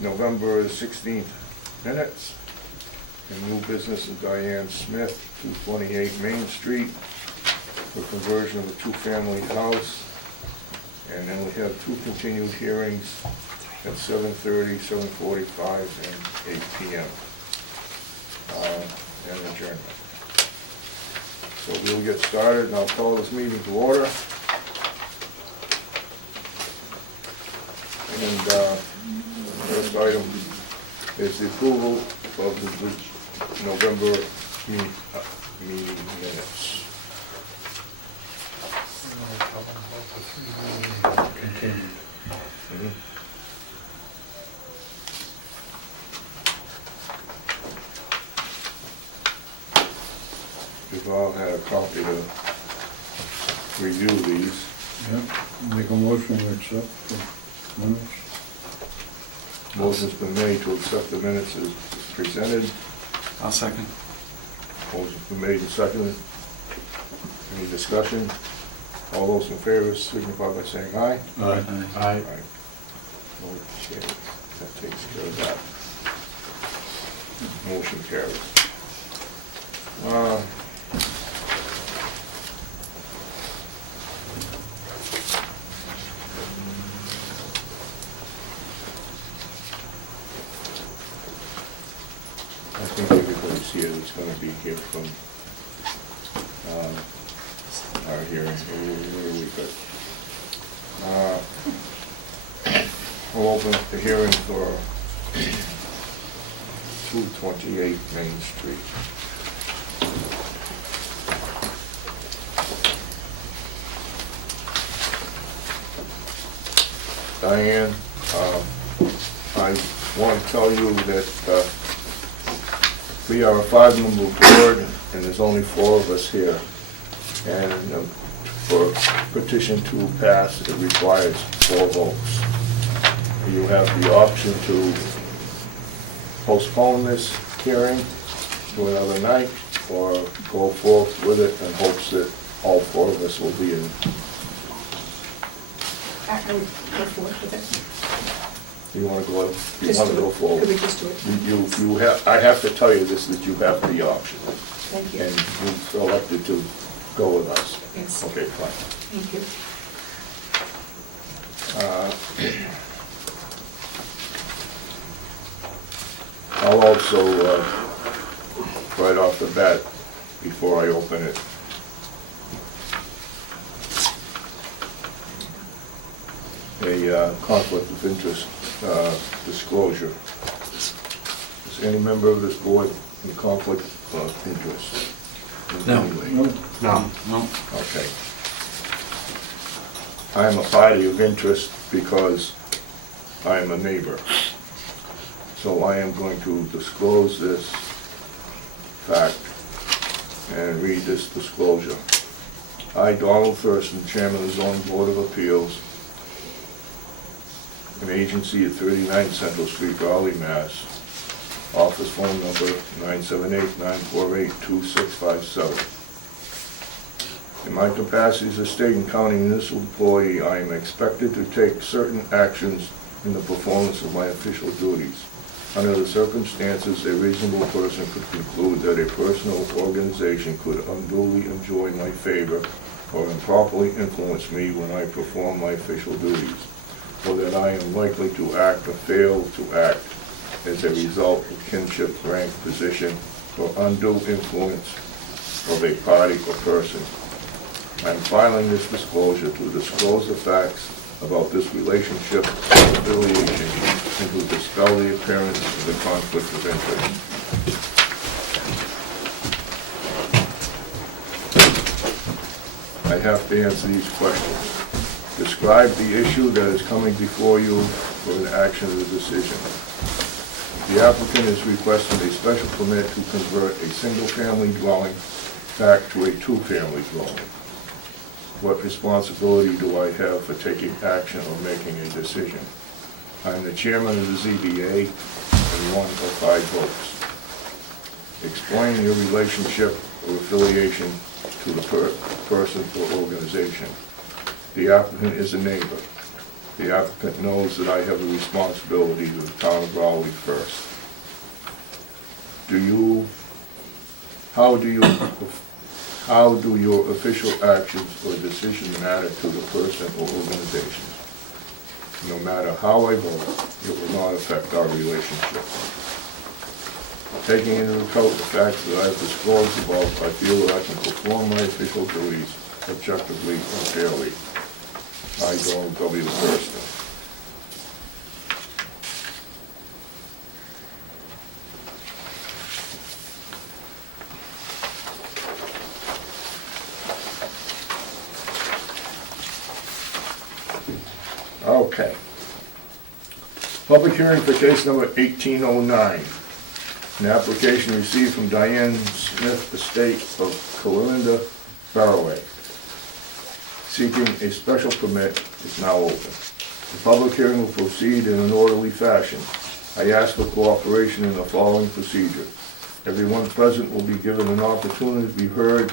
November 16th minutes. And new business of Diane Smith, 228 Main Street, for conversion of a two-family house. And then we have two continued hearings at 7:30, 7:45, and 8 p.m. And adjournment. So we'll get started, and I'll call this meeting to order. And first item is the approval of the November meeting minutes. Continued. We've all had a copy to review these. Yep, make a motion to accept the minutes. Motion's been made to accept the minutes as presented. I'll second. Motion's been made and seconded. Any discussion? All those in favor signify by saying aye. Aye. Aye. Okay, that takes care of that. Motion carries. I think everybody's here that's gonna be here from our hearing. Where are we good? We'll open the hearing for 228 Main Street. Diane, I want to tell you that we are a five-member board, and there's only four of us here. And for petition to pass, it requires 4 votes. You have the option to postpone this hearing to another night, or go forth with it in hopes that all 4 of us will be in. I would go forward with it. You want to go, you Just want to do go it. forward? Could we just do it? You have, I have to tell you this, that you have the option, Thank you. and you've elected to go with us. Yes. Okay, fine. Thank you. I'll also, right off the bat, before I open it, a conflict of interest disclosure. Is any member of this board in conflict of interest? in No. any way? No. No. Okay. I am a party of interest because I am a neighbor. So I am going to disclose this fact and read this disclosure. I, Donald Thurston, Chairman of the Zoning Board of Appeals, an agency at 39 Central Street, Raleigh, Mass. Office phone number 978-948-2657. In my capacity as a state and county municipal employee, I am expected to take certain actions in the performance of my official duties. Under the circumstances, a reasonable person could conclude that a person or organization could unduly enjoy my favor or improperly influence me when I perform my official duties, or that I am likely to act or fail to act as a result of kinship, rank, position, or undue influence of a party or person. I am filing this disclosure to disclose the facts about this relationship and affiliation and to dispel the appearance of the conflict of interest. I have to answer these questions. Describe the issue that is coming before you for an action or decision. The applicant is requesting a special permit to convert a single-family dwelling back to a two-family dwelling. What responsibility do I have for taking action or making a decision? I am the chairman of the ZBA and one of 5 votes. Explain your relationship or affiliation to the person or organization. The applicant is a neighbor. The applicant knows that I have a responsibility to the town of Raleigh first. How do your official actions or decision matter to the person or organization? No matter how I vote, it will not affect our relationship. Taking into account the facts that I have disclosed above, I feel that I can perform my official duties objectively and fairly. I, Donald W. Thurston. Okay. Public hearing for case number 1809. An application received from Diane Smith, Estate of Corinda Barroway, seeking a special permit, is now open. The public hearing will proceed in an orderly fashion. I ask for cooperation in the following procedure. Everyone present will be given an opportunity to be heard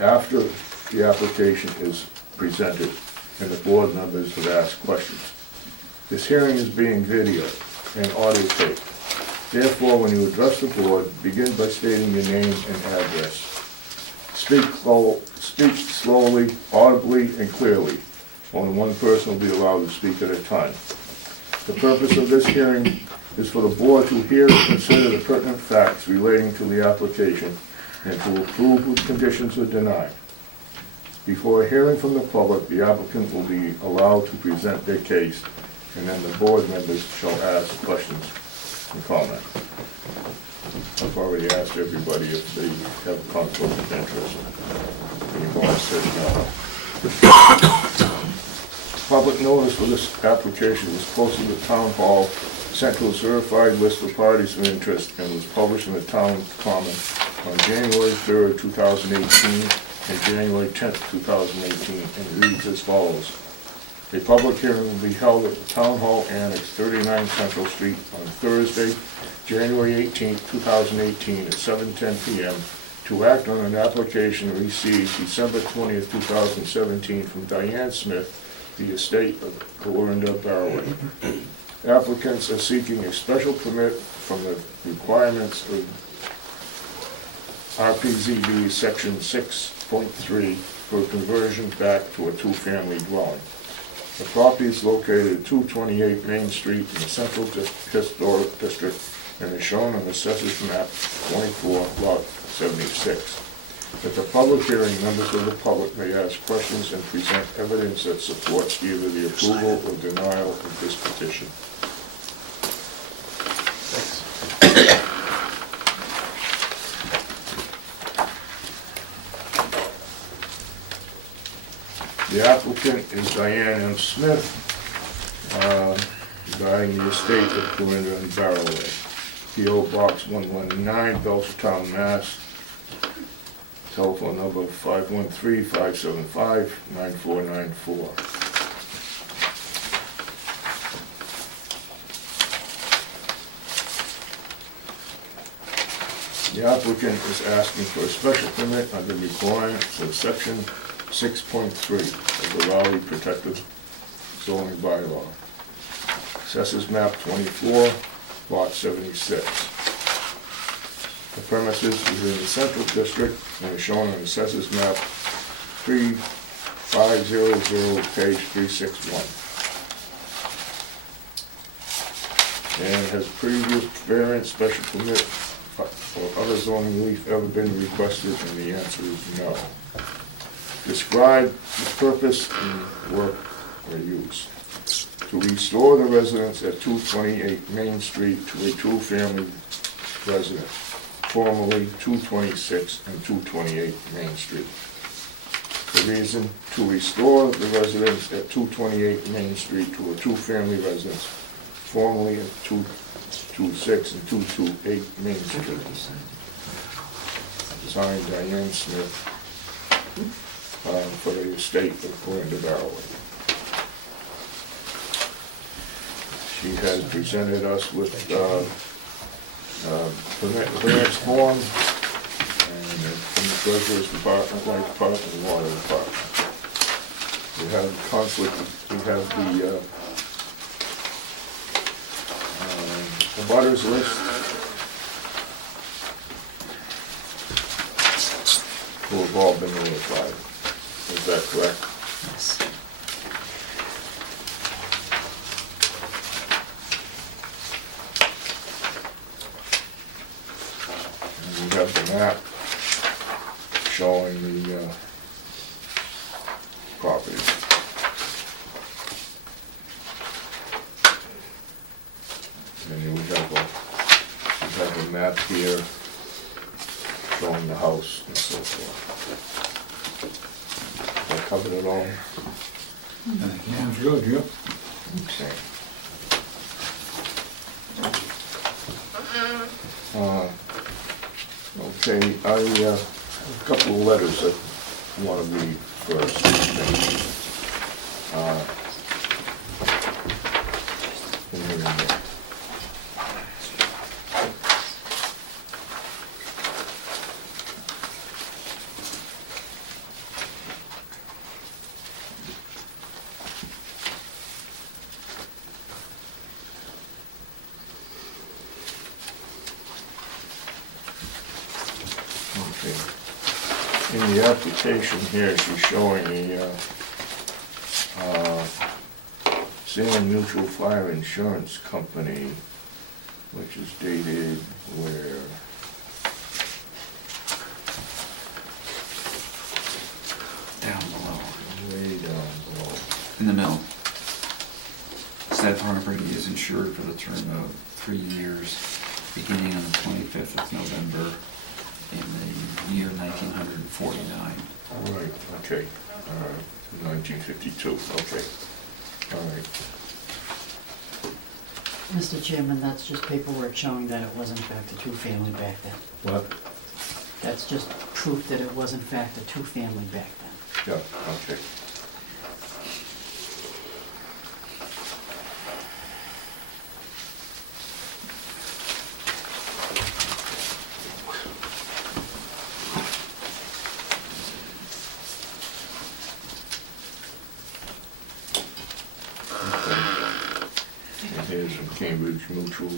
after the application is presented, and the board members have asked questions. This hearing is being videoed and audio taped. Therefore, when you address the board, begin by stating your name and address. Speak slowly, audibly, and clearly. Only one person will be allowed to speak at a time. The purpose of this hearing is for the board to hear and consider the pertinent facts relating to the application and to approve with conditions or deny. Before hearing from the public, the applicant will be allowed to present their case, and then the board members shall ask questions and comment. I've already asked everybody if they have a conflict of interest. Anyone says no. Public notice for this application was posted at Town Hall, sent to a certified list of parties of interest, and was published in the Town Common on January 3rd, 2018, and January 10th, 2018, and reads as follows. A public hearing will be held at the Town Hall Annex, 39 Central Street, on Thursday, January 18th, 2018, at 7:10 p.m. to act on an application received December 20th, 2017 from Diane Smith, the estate of Corinda Barroway. Applicants are seeking a special permit from the requirements of RPZB Section 6.3 for conversion back to a two-family dwelling. The property is located at 228 Main Street in the Central Historic District and is shown on the Assessor's Map 24, Lot 76. At the public hearing, members of the public may ask questions and present evidence that supports either the approval or denial of this petition. The applicant is Diane M. Smith, regarding the estate of Corinda and Barroway. P.O. Box 119, Belchertown, Mass. Telephone number 513-575-9494. The applicant is asking for a special permit under requirements of Section 6.3 of the Raleigh Protective Zoning Bylaw. Assessors Map 24, Lot 76. The premises is in the Central District and is shown on Assessors Map 3500, page 361. And has previous variance, special permit, or other zoning relief ever been requested, and the answer is no. Describe the purpose and work or use. To restore the residence at 228 Main Street to a two-family residence, formerly 226 and 228 Main Street. The reason: to restore the residence at 228 Main Street to a two-family residence, formerly at 226 and 228 Main Street. Signed, Diane Smith, for the estate of Corinda Barroway. She has presented us with permits form from the Treasurer's Department, Light Department, and Water Department. We have conflict. We have the the butters list. Who have all been notified. Is that correct? Yes. And we have the map showing the property. And then we have a map here showing the house and so forth. I covered it all? Sounds good, yeah. Okay. Okay, I have a couple of letters that I want to read first. In here. Okay. In the application here, she's showing the Salem Mutual Fire Insurance Company, which is dated where? Down below, Way down below. in the middle. Said property is insured for the term of 3 years, beginning on the 25th of November in the year 1949. Right, okay, all right, 1952, okay, all right. Mr. Chairman, that's just paperwork showing that it was in fact a two-family back then. What? That's just proof that it was in fact a two-family back then. Yeah, okay. And here's from Cambridge Mutual,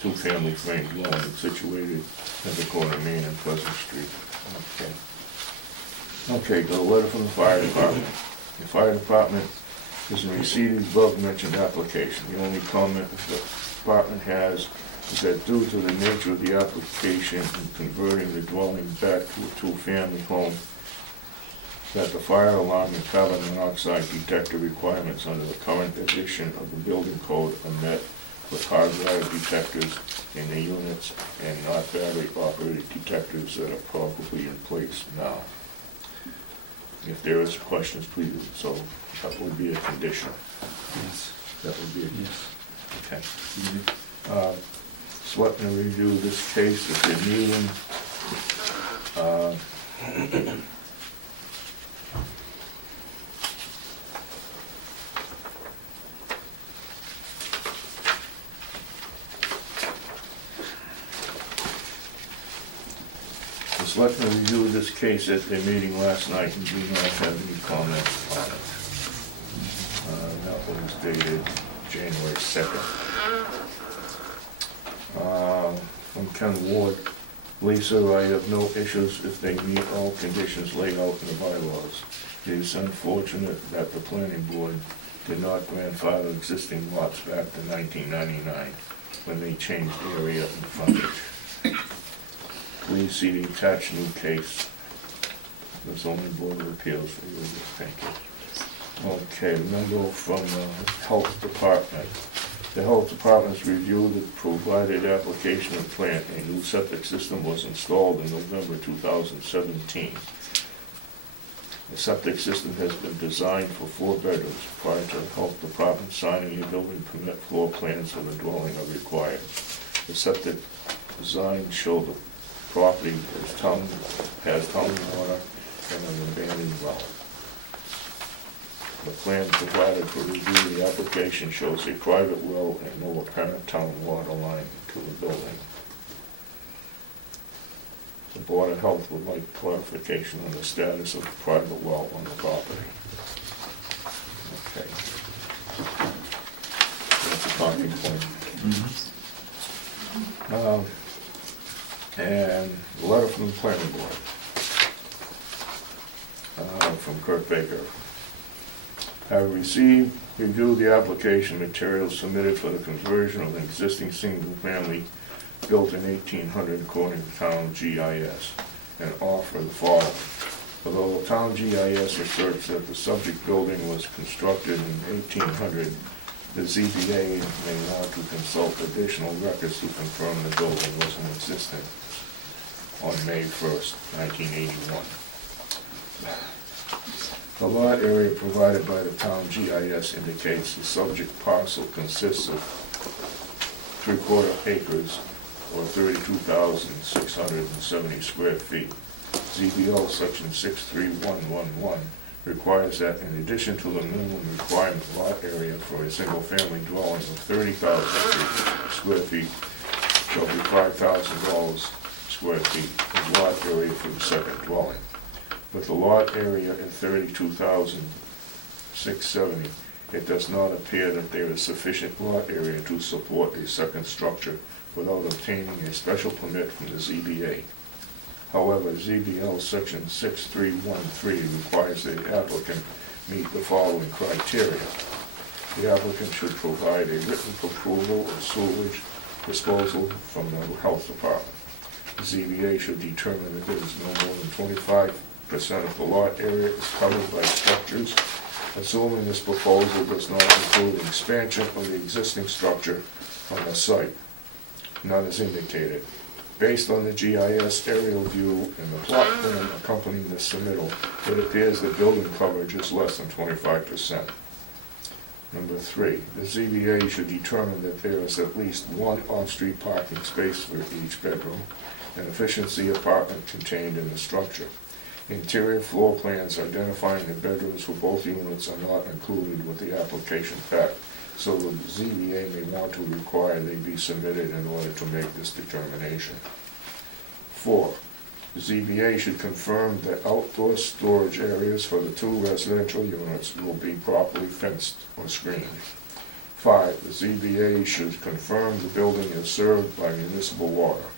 two-family frame dwelling situated at the corner of Main and Pleasant Street. Okay. Okay, got a letter from the fire department. The fire department is in receipt of the above-mentioned application. The only comment the department has is that due to the nature of the application in converting the dwelling back to a two-family home, that the fire alarm and carbon monoxide detector requirements under the current edition of the building code are met with hardwired detectors in the units and not battery-operated detectors that are probably in place now. If there is questions, please, so that would be a condition. Yes. That would be a, Yes. okay. Mhm. Selectmen review this case if they're meeting. The selectmen reviewed this case at their meeting last night and do not have any comments on it. That was dated January 2nd. From Ken Ward, Lisa, I have no issues if they meet all conditions laid out in the bylaws. It is unfortunate that the planning board did not grandfather existing lots back to 1999 when they changed area and frontage. Please see the attached new case. The zoning board of appeals for you. Thank you. Okay, memo from the health department. The health department's reviewed the provided application and plan. A new septic system was installed in November 2017. The septic system has been designed for 4 bedrooms. Prior to the health department signing a building permit, floor plans for the dwelling are required. The septic design showed the property has town water and an abandoned well. The plan provided for review of the application shows a private well and no apparent town water line to the building. The Board of Health would like clarification on the status of the private well on the property. Okay. That's a talking point. And a letter from the planning board, from Kurt Baker. Have reviewed the application materials submitted for the conversion of an existing single-family built in 1800 according to town GIS, and offer the following. Although the town GIS asserts that the subject building was constructed in 1800, the ZBA may want to consult additional records to confirm the building was in existence on May 1st, 1981. The lot area provided by the town GIS indicates the subject parcel consists of 3/4 acres or 32,670 square feet. ZBL section 63111 requires that in addition to the minimum requirement lot area for a single-family dwelling of 30,000 square feet shall be $5,000 square feet of lot area for the second dwelling. With the lot area at 32,670, it does not appear that there is sufficient lot area to support a second structure without obtaining a special permit from the ZBA. However, ZBL section 6313 requires the applicant meet the following criteria. The applicant should provide a written approval of sewage disposal from the health department. The ZBA should determine that there is no more than 25% of the lot area is covered by structures, assuming this proposal does not include an expansion of the existing structure on the site. None is indicated. Based on the GIS aerial view and the plot plan accompanying the submittal, it appears that building coverage is less than 25%. Number 3, the ZBA should determine that there is at least one on-street parking space for each bedroom, an efficiency apartment contained in the structure. Interior floor plans identifying the bedrooms for both units are not included with the application pack, so the ZBA may want to require they be submitted in order to make this determination. 4, the ZBA should confirm that outdoor storage areas for the 2 residential units will be properly fenced or screened. 5, the ZBA should confirm the building is served by municipal water.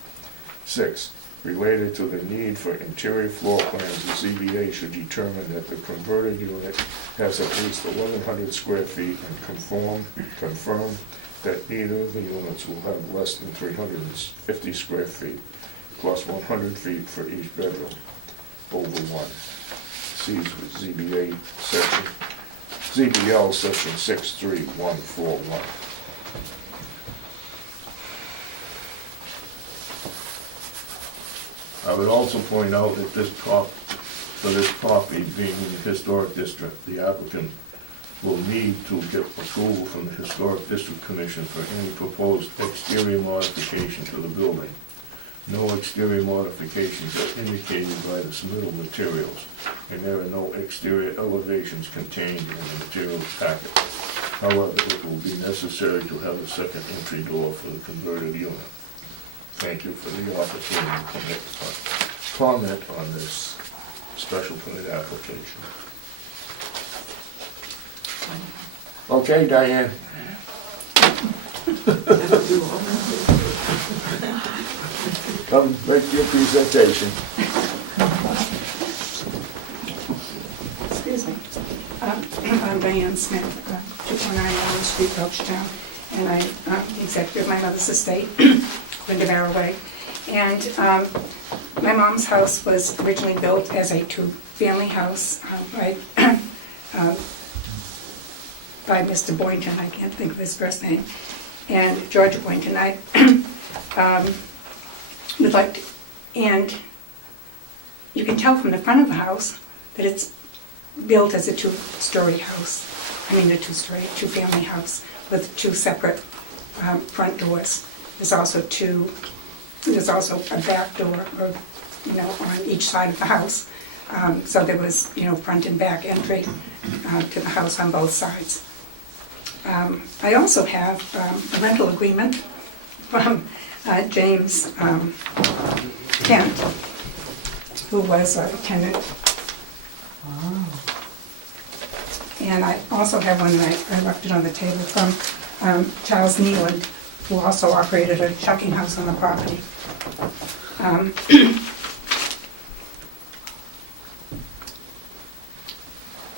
6, related to the need for interior floor plans, the ZBA should determine that the converted unit has at least 1,100 square feet and confirm that neither of the units will have less than 350 square feet, plus 100 feet for each bedroom, over 1. See ZBL section 63141. I would also point out that for this property being in the historic district, the applicant will need to get approval from the Historic District Commission for any proposed exterior modification to the building. No exterior modifications are indicated by the submittal materials, and there are no exterior elevations contained in the materials packet. However, it will be necessary to have a second entry door for the converted unit. Thank you for the opportunity to comment on this special permit application. Okay, Diane. Come make your presentation. Excuse me. I'm Diane Smith, 249 Allen Street, Belchtown, and I'm the executive of my mother's estate, Linda Barroway. And my mom's house was originally built as a 2-family house by Mr. Boynton, I can't think of his first name, and Georgia Boynton. I would like to, and you can tell from the front of the house that it's built as a 2-story house. I mean, a 2-family house with 2 separate front doors. There's also a back door, or, on each side of the house. So there was, front and back entry to the house on both sides. I also have a rental agreement from James Kent, who was a tenant. And I also have one that I left it on the table from Charles Nealand, who also operated a chucking house on the property. Um,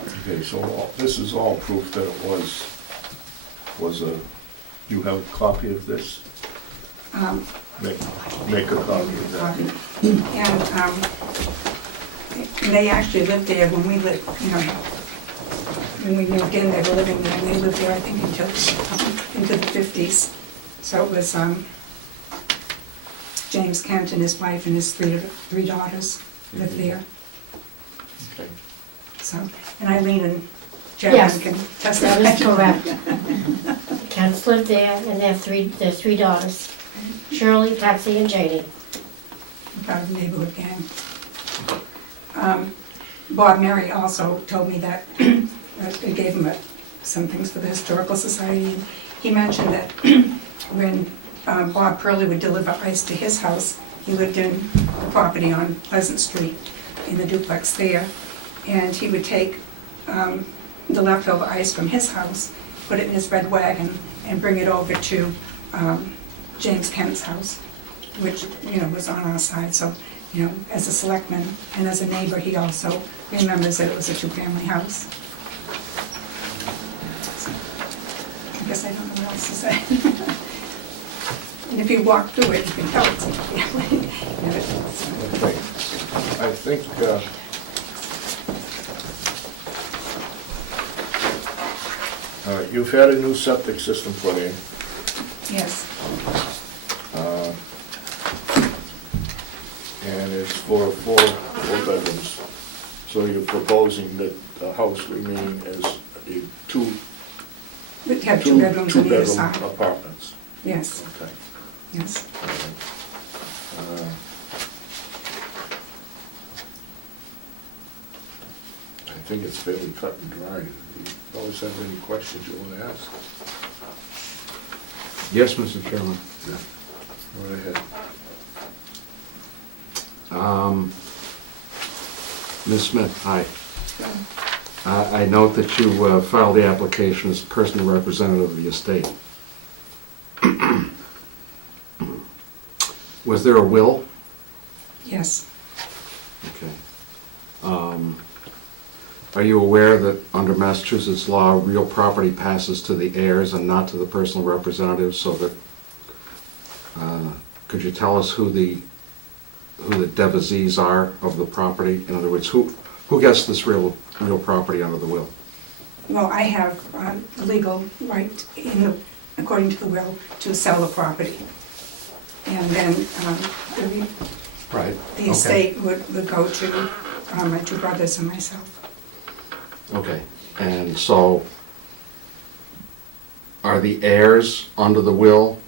Okay, so this is all proof that it was a, you have a copy of this? um, Make a copy of that. And they actually lived there when we lived, you know, when we moved in, they were living there, and they lived there, I think, until into the 50s. So it was James Kent and his wife and his three daughters lived there. Okay. So, and Eileen and Yes, Jen can that testify. is correct. Kents lived there, and they have their three daughters, Shirley, Patsy, and Janie. Part of the neighborhood gang. Bob Mary also told me that I gave him some things for the Historical Society. And he mentioned that when Bob Purley would deliver ice to his house, he lived in the property on Pleasant Street in the duplex there, and he would take the leftover ice from his house, put it in his red wagon, and bring it over to James Kent's house, which, you know, was on our side. So, you know, as a selectman and as a neighbor, he also remembers that it was a two-family house. So, I guess I don't know what else to say. And if you walk through it, you can tell it's a two-family. Okay. I think, all right, you've had a new septic system put in. Yes, And it's for four bedrooms. So you're proposing that the house remain as a we have two bedrooms on either two-bedroom side. apartments. Yes, Okay. yes. I think it's fairly cut and dry. You always have any questions you want to ask? Yes, Mr. Chairman. Go right ahead. Ms. Smith, hi. I note that you filed the application as personal representative of the estate. Was there a will? Yes, Okay. Are you aware that under Massachusetts law, real property passes to the heirs and not to the personal representative, so that, could you tell us who the devisees are of the property? In other words, who gets this real property under the will? well, I have a legal right, according to the will, to sell the property. And then Right. the estate would go to my two brothers and myself. Okay, and so are the heirs under the will,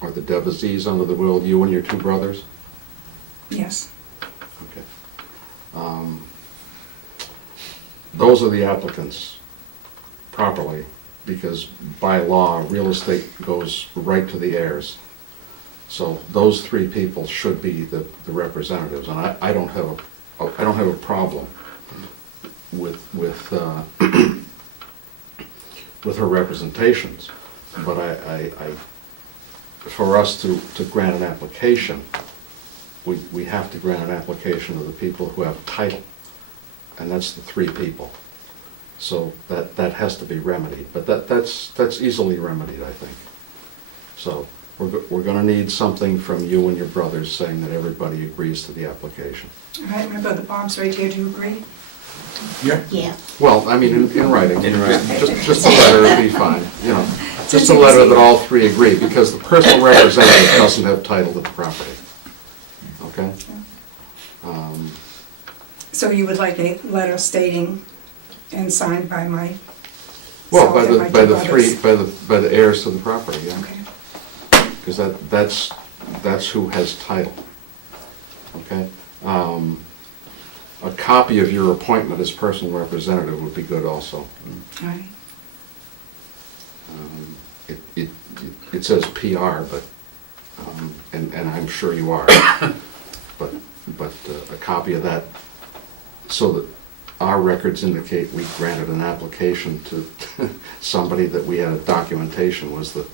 or the devisees under the will, you and your two brothers? Yes, Okay. Those are the applicants properly, because by law, real estate goes right to the heirs. So those three people should be the representatives, and I don't have a problem with with her representations, but for us to grant an application, we have to grant an application to the people who have title, and that's the three people. So that has to be remedied, but that's easily remedied, I think. So we're gonna need something from you and your brothers saying that everybody agrees to the application. all right, my brother Bob's right here, do you agree? Yeah. Well, I mean, in writing. In writing. Just a letter would be fine, you know. Just a letter that all three agree, because the personal representative doesn't have title to the property. Okay? So you would like a letter stating and signed by my Well, by self and my two the three, brothers? by the heirs to the property, yeah. Okay, Because that's who has title. Okay? A copy of your appointment as personal representative would be good also. all right. It says PR, but, and I'm sure you are, but a copy of that, so that our records indicate we granted an application to somebody, that we had a documentation was the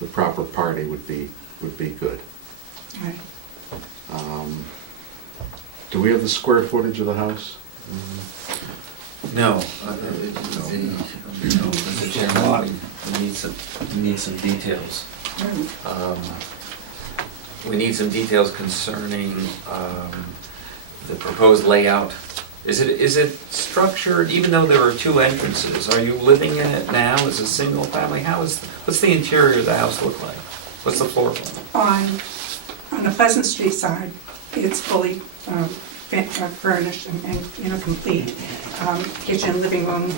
the proper party would be good. Right. Do we have the square footage of the house? No, Mr. Chairman, we need some details. We need some details concerning the proposed layout. Is it structured, even though there are two entrances, are you living in it now as a single family? What's the interior of the house look like? What's the floor plan? On the Pleasant Street side, it's fully furnished and complete. Kitchen, living room,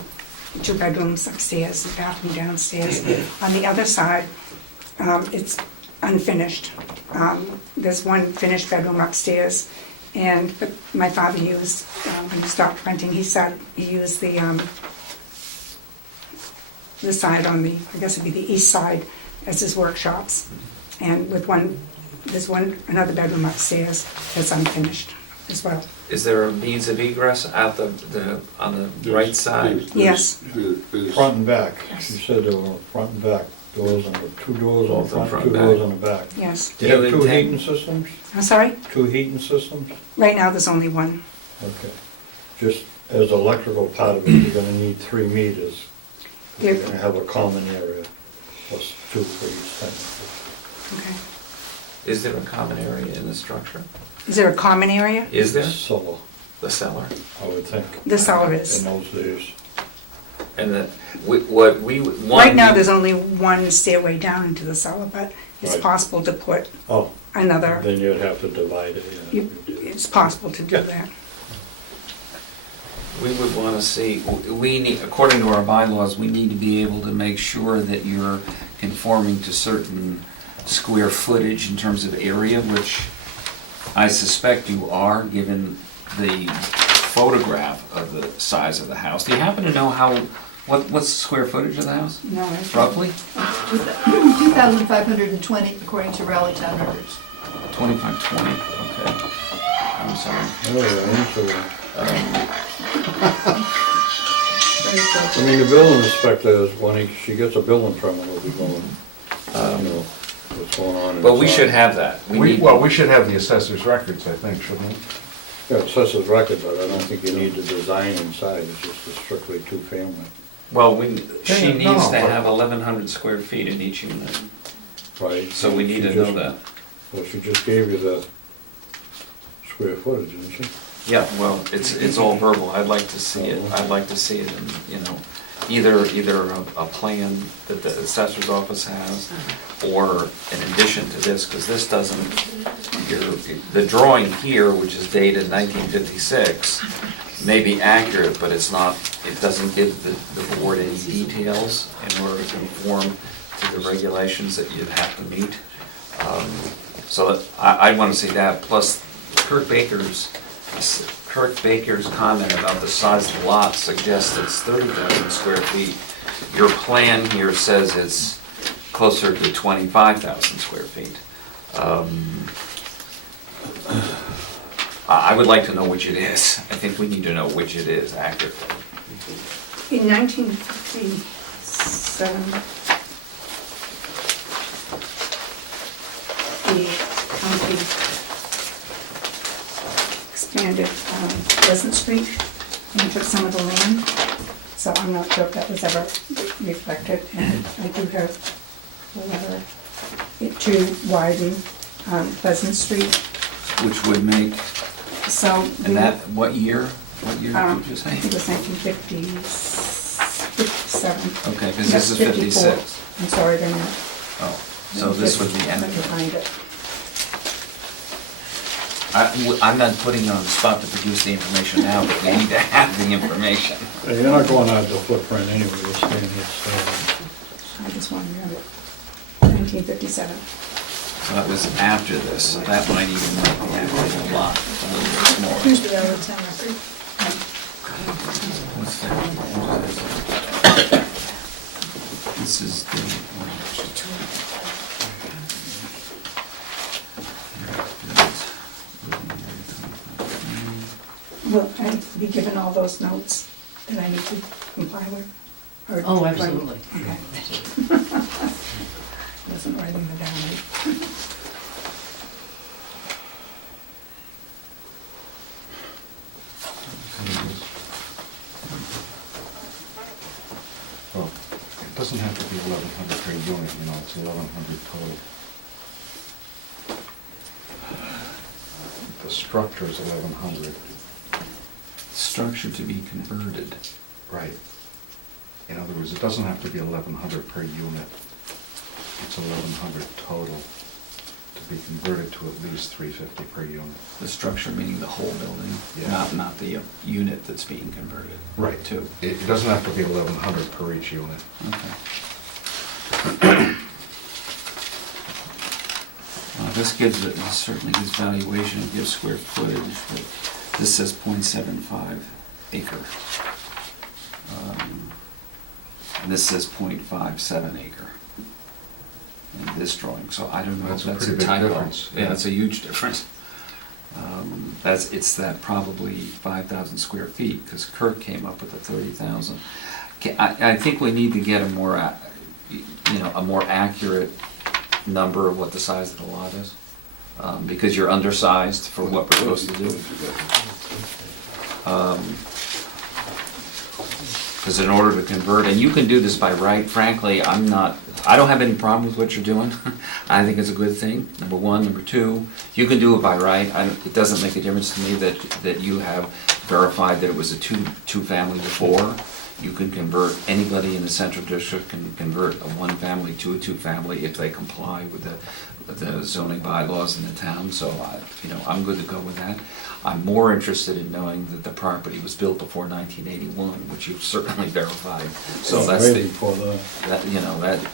2 bedrooms upstairs, a bathroom downstairs. On the other side, it's unfinished. There's one finished bedroom upstairs, and my father used, when he stopped renting, he used the side on the, I guess it'd be the east side, as his workshops. And there's another bedroom upstairs that's unfinished as well. Is there a means of egress out on the right side? Yes. Front and back. She said there were front and back doors, and 2 doors on Both the in front, front 2 and doors back. on the back. Yes. Do you have Do you 2 intend- heating systems? I'm sorry? 2 heating systems? Right now, there's only one. Okay. Just as electrical part of it, you're gonna need 3 meters. You're There- gonna have a common area, plus 2 for each tenant. Okay. Is there a common area in the structure? Is there a common area? Is there? Cellar, The cellar? I would think, The cellar is. in those days. And what we want... Right now, there's only one stairway down into the cellar, but it's Right. possible to put Oh, another, then you'd have to divide it, yeah. it's possible to do that. We would want to see, we need, according to our bylaws, we need to be able to make sure that you're conforming to certain square footage in terms of area, which I suspect you are, given the photograph of the size of the house. Do you happen to know what's the square footage of the house, No, I- roughly? 2,520 according to Raleigh Town Records. 2520, okay. I'm sorry. Oh, yeah, answer that. very close. I mean, the building inspector is, when she gets a building permit, will be going, you know, what's going on. But we inside. should have that. We should have the assessor's records, I think, shouldn't we? Yeah, it says his record, but I don't think you need the design inside, it's just a strictly 2-family. Well, she Yeah, no, needs to but- have 1,100 square feet in each unit, Right. so we need She to know just- that. Well, she just gave you the square footage, didn't she? Yeah, well, it's all verbal, I'd like to see it, I'd like to see it in, either a plan that the assessor's office has, or in addition to this, because this doesn't, the drawing here, which is dated 1956, may be accurate, but it's not, it doesn't give the board any details in order to conform to the regulations that you'd have to meet. So I want to see that, plus Kirk Baker's comment about the size of the lot suggests it's 30,000 square feet. Your plan here says it's closer to 25,000 square feet. I would like to know which it is. I think we need to know which it is accurately. In 1957, the county expanded Pleasant Street and took some of the land, so I'm not sure if that was ever reflected, and I do have a letter to widen Pleasant Street, Which would make, so. and that, what year? What year did you I say? think it was 1957. Okay, because this is Yes, 54. 56. I'm sorry, they're not. Oh, so this would be Let me empty. find it. I'm not putting you on the spot to produce the information now, but we need to have the information. You're not going out the footprint anyway, you're staying, I just want to remember it. 1957. So that was after this, so that might even make the actual lot a little bit smaller. Here's the Raleigh Town Record. What's that? This is the... Will I be given all those notes that I need to comply with? Or- Oh, absolutely. Okay. Yes, wasn't writing it down right. Well, it doesn't have to be 1,100 per unit, you know, it's 1,100 total. The structure is 1,100. Structure to be converted. Right. In other words, it doesn't have to be 1,100 per unit. It's 1,100 total to be converted to at least 350 per unit. The structure meaning the whole building, Yeah. not the unit that's being converted. Right. To. It doesn't have to be 1,100 per each unit. Okay. This gives it, this certainly gives valuation, it gives square footage, but this says 0.75 acre. And this says 0.57 acre in this drawing, so I don't know if That's a that's a pretty big typo. difference, Yeah, yeah. it's a huge difference. It's that probably 5,000 square feet, because Kirk came up with the 30,000. I think we need to get a more, a more accurate number of what the size of the lot is, because you're undersized for what we're supposed to do. Because in order to convert, and you can do this by right, frankly, I don't have any problem with what you're doing. I think it's a good thing, number one. Number two, you can do it by right. It doesn't make a difference to me that you have verified that it was a two-family before. You can convert, anybody in the central district can convert a one-family to a two-family if they comply with the zoning bylaws in the town, so I'm good to go with that. I'm more interested in knowing that the property was built before 1981, which you've certainly verified. So that's Way the, before that.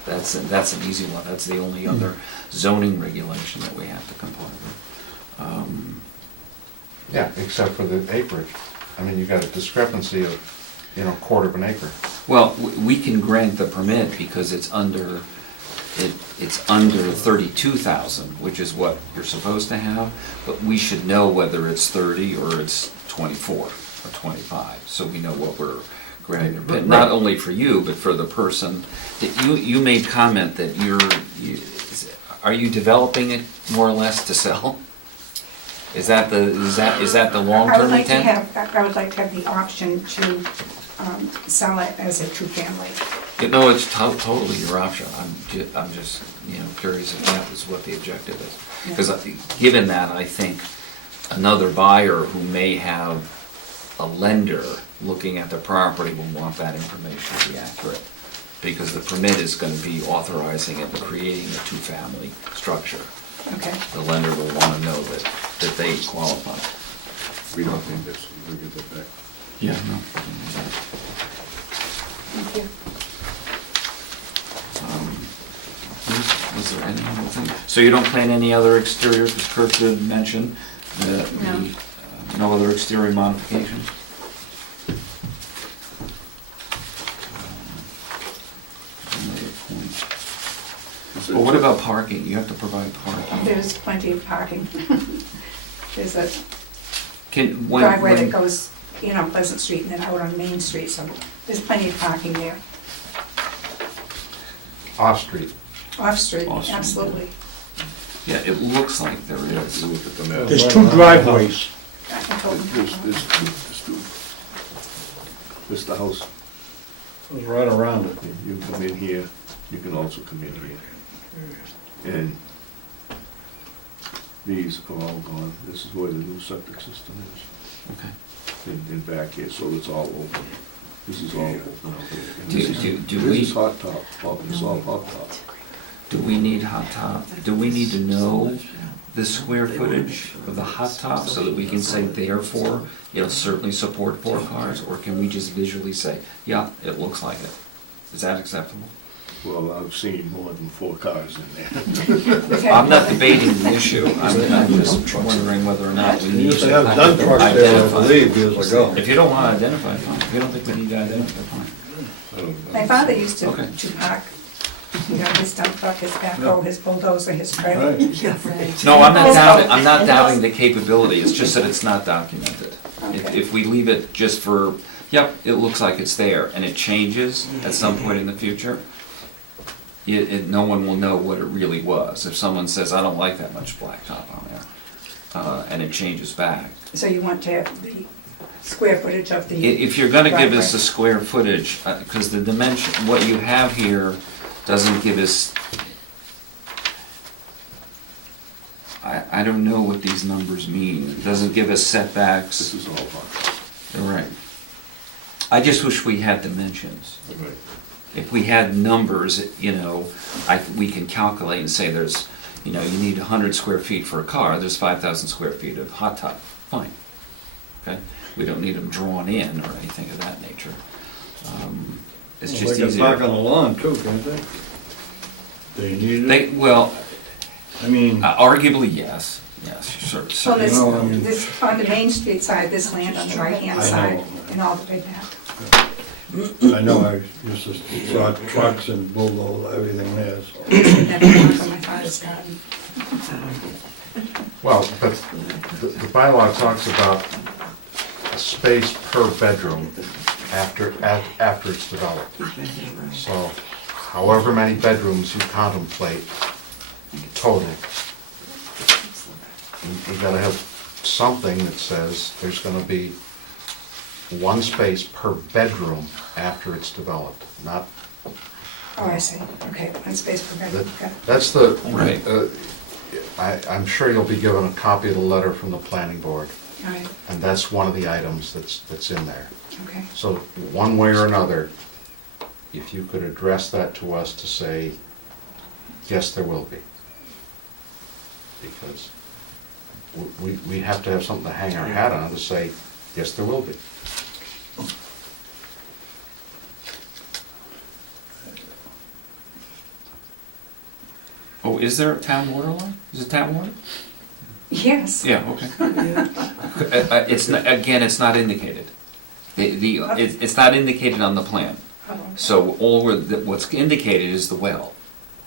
that's an easy one. That's the only other zoning regulation that we have to comply with. Yeah, except for the acreage. I mean, you got a discrepancy of, quarter of an acre. Well, we can grant the permit because it's under 32,000, which is what you're supposed to have, but we should know whether it's 30 or it's 24 or 25, so we know what we're granting. But not only for you, but for the person, that you made comment that are you developing it more or less to sell? Is that the long-term intent? I would like to have the option to sell it as a two-family. No, it's totally your option. I'm just, curious if that was what the objective is. Because given that, I think another buyer who may have a lender looking at the property will want that information to be accurate. Because the permit is going to be authorizing it and creating a two-family structure. Okay. The lender will want to know that they qualify. We don't need this, we get that back. Yeah, no. Thank you. Was there any other thing? So you don't plan any other exterior, because Kirk did mention that No. no other exterior modifications? Another point. Well, what about parking? You have to provide parking. There's plenty of parking. There's a When driveway that goes, Pleasant Street and then out on Main Street, so there's plenty of parking there. Off-street. Off-street, Off-street, absolutely. Yeah, it looks like there is. Look at the map. There's two driveways. I told them. There's two. This is the house. It was right around it. You come in here, you can also come in here. And these are all gone. This is where the new septic system is, Okay. in back here, so it's all open. This is all open. And Do this we- is hot top, it's all hot top. Do we need hot top? Do we need to know the square footage of the hot top so that we can say therefore it'll certainly support 4 cars? Or can we just visually say, yeah, it looks like it? Is that acceptable? Well, I've seen more than 4 cars in there. I'm not debating the issue. I'm just wondering whether or not we We need used to to have dump trucks there, I identify. believe, years ago. If you don't want to identify, fine. If you don't think we need to identify, fine. My father used to Okay. park, his dump truck, his backhoe, his bulldozer, his trailer. No, I'm not doubting the capability. It's just that it's not documented. Okay. If we leave it just for, yep, it looks like it's there, and it changes at some point in the future, no one will know what it really was. If someone says, I don't like that much blacktop on there, and it changes back. So you want to have the square footage of the. If you're gonna give us the driveway. square footage, because the dimension, what you have here doesn't give us, I don't know what these numbers mean. It doesn't give us setbacks. This is all about. Right. I just wish we had dimensions. Right. If we had numbers, we can calculate and say there's, you need 100 square feet for a car, there's 5,000 square feet of hot tub. Fine. Okay? We don't need them drawn in or anything of that nature. It's Well, just They can park on easier. the lawn too, can't they? They need They, it, well, I mean, arguably, yes, sure. Well, this, No, I mean- this, on the Main Street side, this land on the right-hand I know. side, and all the way back. I know I used to saw trucks and bulldoze, everything there, so. Never marked on my father's garden. Well, but the bylaw talks about a space per bedroom after it's developed. So however many bedrooms you contemplate total, you gotta have something that says there's gonna be one space per bedroom after it's developed, not, Oh, I see, okay, one space per bedroom, okay. that's the, Right. I'm sure you'll be given a copy of the letter from the planning board, All right, and that's one of the items that's in there. okay. So, one way or another, if you could address that to us to say, yes, there will be. Because we have to have something to hang our hat on to say, yes, there will be. Oh, is there a town water line? Is it town water? Yes. Yeah, okay. It's, again, it's not indicated. It's not indicated on the plan. Oh, So what's indicated is the well,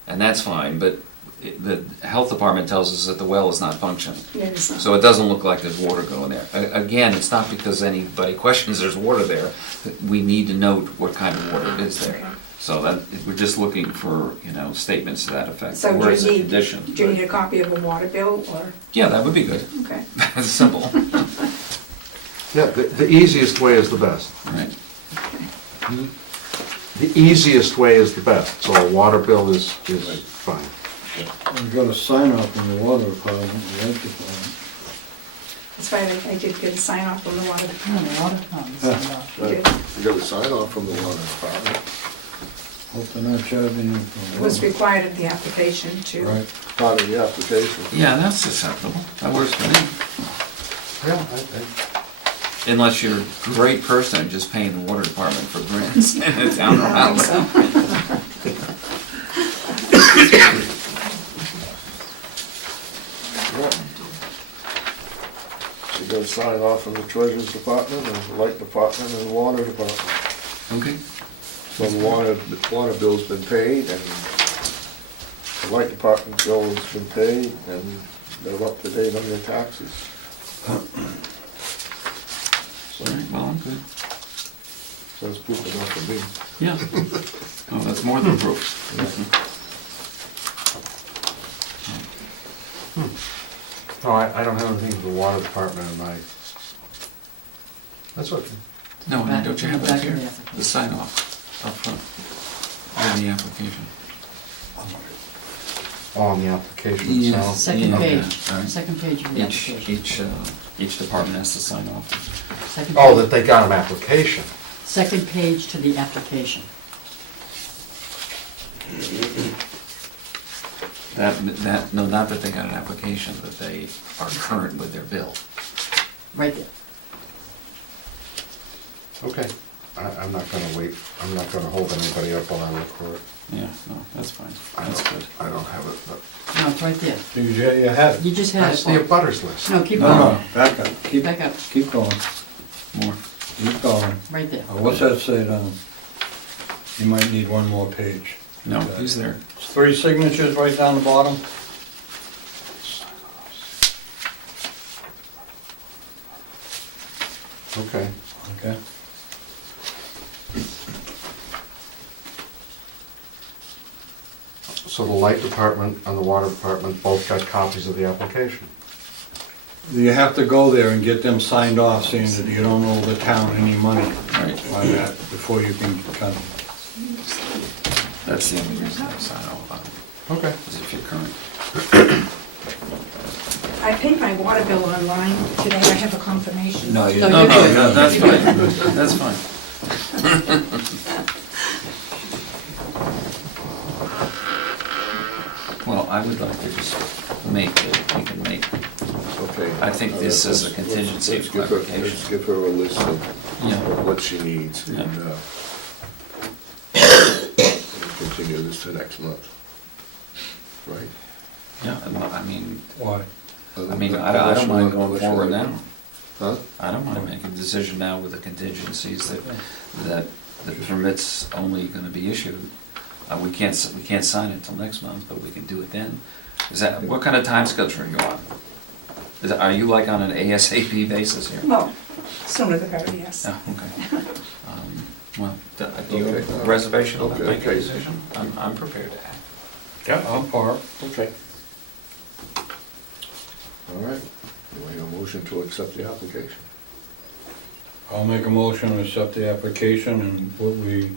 and that's fine, but the health department tells us that the well is not functioning. it is not. So it doesn't look like there's water going there. Again, it's not because anybody questions there's water there. We need to note what kind of water is there. So that, we're just looking for, statements to that effect. So Or as a do you condition. need, do you need a copy of a water bill, or, Yeah, that would be good. okay, It's simple, Yeah, the easiest way is the best. right? The easiest way is the best, so a water bill is fine. We've got a sign off from the water department, the electric department. that's right, I did get a sign off from the water No, department. the water department's not. You did. You got a sign off from the water department. Hope they're not charging you It for was water. required of the application to. Right, Part of the application. Yeah, that's acceptable. That works for me. Yeah, Unless you're a great person and just paying the water department for grants in the town I around. don't think so. So you got a sign off from the treasurer's department, and the light department, and the water department. Okay. So the water bill's been paid, and the light department bill has been paid, and they're up to date on their taxes. All right, well, I'm good. So that's proof enough for me. Yeah. Oh, that's more than proof. no, I don't have anything for the water department in my, that's okay. No, don't you have that Back in here? the application. The sign off up front in the application. On the application Yeah. itself. Second Yeah, page, okay, all right. second page of the application. Each department has to sign off. Second Oh, page. that they got an application. Second page to the application. No, not that they got an application, but they are current with their bill. Right there. Okay. I'm not gonna wait, I'm not gonna hold anybody up while I look for it. Yeah, no, that's fine. That's good. I don't have it, but. No, it's right there. you had it. You just had That's it. the Paul. abutters list. No, keep No, going. no, back up, Back up, keep going, More. keep going. right there. What's that say down? You might need one more page. No, he's there. It's 3 signatures right down the bottom. Okay. Okay. So the light department and the water department both got copies of the application. You have to go there and get them signed off saying that you don't owe the town any money Right. on that before you can come. That's the only reason I sign off on it, Okay. is if you're current. I paid my water bill online today, I have a confirmation. No, No, you're no, good. no, that's fine, that's fine. Well, I would like to just make, we can make, Okay. I think this is a Let's- contingency let's of give her- clarification. Let's give her a list of Yeah. what she needs, and Yeah. we'll continue this to next month. Right? Yeah, I mean, Why? I don't mind going forward now. Huh? I don't mind making a decision now with the contingencies that the permit's only gonna be issued. We can't sign it till next month, but we can do it then. Is that, what kind of time schedule are you on? Are you like on an ASAP basis here? Well, sooner the better, yes. Yeah, okay. Well, do you have Okay. a reservation on Okay, making a okay. decision? I'm prepared to act. Yeah, I'm part. Okay. All right, do I hear a motion to accept the application? I'll make a motion to accept the application, and what we